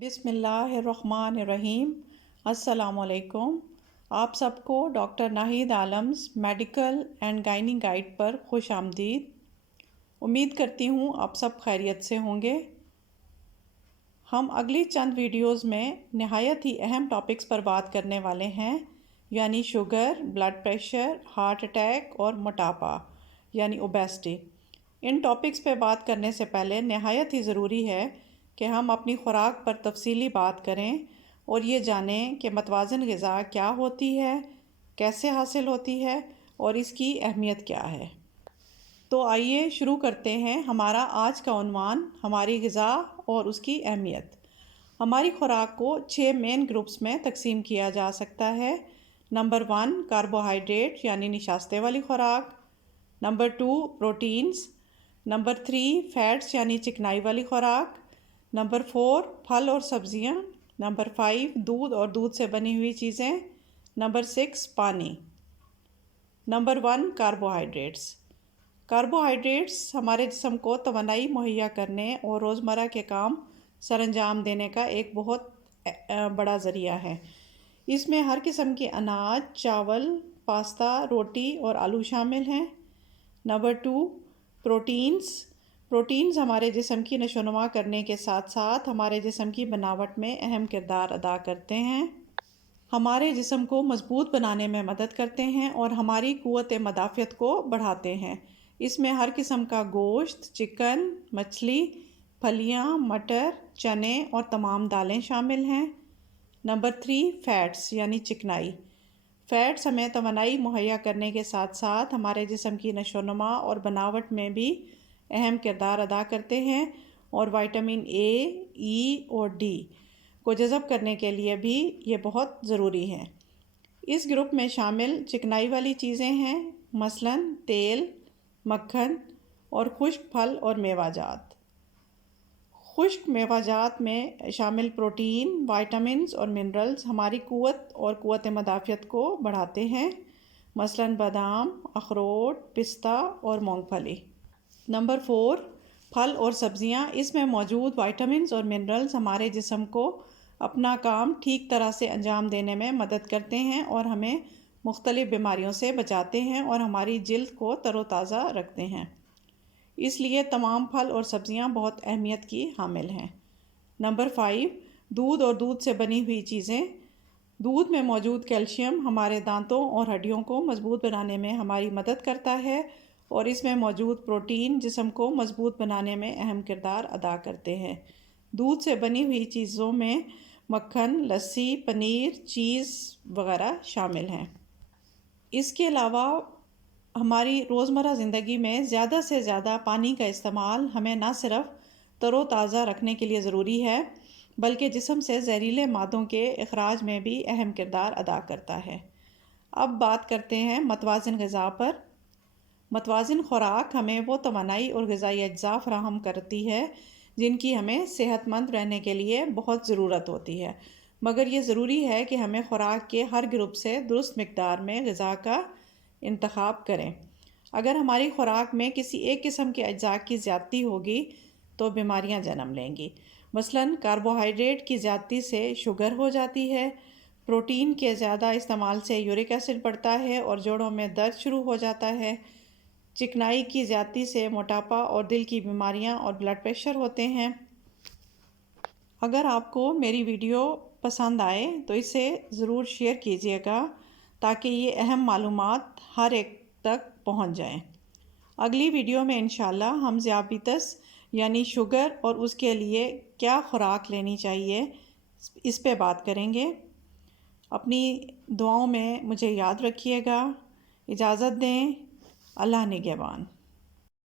بسم اللہ الرحمن الرحیم۔ السلام علیکم۔ آپ سب کو doctor Nahid Alam's medical and gynae guide پر خوش آمدید۔ امید کرتی ہوں آپ سب خیریت سے ہوں گے۔ ہم اگلی چند ویڈیوز میں نہایت ہی اہم ٹاپکس پر بات کرنے والے ہیں، یعنی sugar, blood pressure, heart attack اور موٹاپا یعنی اوبیسٹی۔ ان ٹاپکس پہ بات کرنے سے پہلے نہایت ہی ضروری ہے کہ ہم اپنی خوراک پر تفصیلی بات کریں اور یہ جانیں کہ متوازن غذا کیا ہوتی ہے، کیسے حاصل ہوتی ہے اور اس کی اہمیت کیا ہے۔ تو آئیے شروع کرتے ہیں۔ ہمارا آج کا عنوان ہماری غذا اور اس کی اہمیت۔ ہماری خوراک کو 6 مین گروپس میں تقسیم کیا جا سکتا ہے۔ نمبر 1 کاربوہائیڈریٹ یعنی نشاستے والی خوراک، نمبر 2 پروٹینز، نمبر 3 فیٹس یعنی چکنائی والی خوراک، نمبر 4 پھل اور سبزیاں، نمبر 5 دودھ اور دودھ سے بنی ہوئی چیزیں، نمبر 6 پانی۔ Number 1 carbohydrates. کاربوہائیڈریٹس ہمارے جسم کو توانائی مہیا کرنے اور روزمرہ کے کام سر انجام دینے کا ایک بہت بڑا ذریعہ ہے۔ اس میں ہر قسم کے اناج، چاول، پاستا، روٹی اور آلو شامل ہیں۔ نمبر 2 پروٹینز ہمارے جسم کی نشو و نما کرنے کے ساتھ ساتھ ہمارے جسم کی بناوٹ میں اہم کردار ادا کرتے ہیں۔ ہمارے جسم کو مضبوط بنانے میں مدد کرتے ہیں اور ہماری قوت مدافعت کو بڑھاتے ہیں۔ اس میں ہر قسم کا گوشت، چکن، مچھلی، پھلیاں، مٹر، چنے اور تمام دالیں شامل ہیں۔ نمبر 3 فیٹس یعنی چکنائی۔ فیٹس ہمیں توانائی مہیا کرنے کے ساتھ ساتھ ہمارے جسم کی نشو و نما اور بناوٹ میں بھی اہم کردار ادا کرتے ہیں اور وٹامن اے، ای اور ڈی کو جذب کرنے کے لیے بھی یہ بہت ضروری ہیں۔ اس گروپ میں شامل چکنائی والی چیزیں ہیں، مثلاً تیل، مکھن اور خشک پھل اور میوہ جات۔ خشک میوہ جات میں شامل پروٹین، وائٹامنز اور منرلز ہماری قوت مدافعت کو بڑھاتے ہیں، مثلاً بادام، اخروٹ، پستہ اور مونگ پھلی۔ نمبر 4 پھل اور سبزیاں۔ اس میں موجود وائٹامنز اور منرلز ہمارے جسم کو اپنا کام ٹھیک طرح سے انجام دینے میں مدد کرتے ہیں اور ہمیں مختلف بیماریوں سے بچاتے ہیں اور ہماری جلد کو تر و تازہ رکھتے ہیں۔ اس لیے تمام پھل اور سبزیاں بہت اہمیت کی حامل ہیں۔ نمبر 5 دودھ اور دودھ سے بنی ہوئی چیزیں۔ دودھ میں موجود کیلشیم ہمارے دانتوں اور ہڈیوں کو مضبوط بنانے میں ہماری مدد کرتا ہے اور اس میں موجود پروٹین جسم کو مضبوط بنانے میں اہم کردار ادا کرتے ہیں۔ دودھ سے بنی ہوئی چیزوں میں مکھن، لسی، پنیر، چیز وغیرہ شامل ہیں۔ اس کے علاوہ ہماری روزمرہ زندگی میں زیادہ سے زیادہ پانی کا استعمال ہمیں نہ صرف تر و تازہ رکھنے کے لیے ضروری ہے بلکہ جسم سے زہریلے مادوں کے اخراج میں بھی اہم کردار ادا کرتا ہے۔ اب بات کرتے ہیں متوازن غذا پر۔ متوازن خوراک ہمیں وہ توانائی اور غذائی اجزاء فراہم کرتی ہے جن کی ہمیں صحت مند رہنے کے لیے بہت ضرورت ہوتی ہے، مگر یہ ضروری ہے کہ ہمیں خوراک کے ہر گروپ سے درست مقدار میں غذا کا انتخاب کریں۔ اگر ہماری خوراک میں کسی ایک قسم کے اجزاء کی زیادتی ہوگی تو بیماریاں جنم لیں گی۔ مثلاً کاربوہائیڈریٹ کی زیادتی سے شوگر ہو جاتی ہے، پروٹین کے زیادہ استعمال سے یورک ایسڈ بڑھتا ہے اور جوڑوں میں درد شروع ہو جاتا ہے، چکنائی کی زیادتی سے موٹاپا اور دل کی بیماریاں اور بلڈ پریشر ہوتے ہیں۔ اگر آپ کو میری ویڈیو پسند آئے تو اسے ضرور شیئر کیجیے گا تاکہ یہ اہم معلومات ہر ایک تک پہنچ جائیں۔ اگلی ویڈیو میں انشاءاللہ ہم ذیابیطس یعنی شوگر اور اس کے لیے کیا خوراک لینی چاہیے اس پہ بات کریں گے۔ اپنی دعاؤں میں مجھے یاد رکھیے گا۔ اجازت دیں۔ اللہ نگہبان۔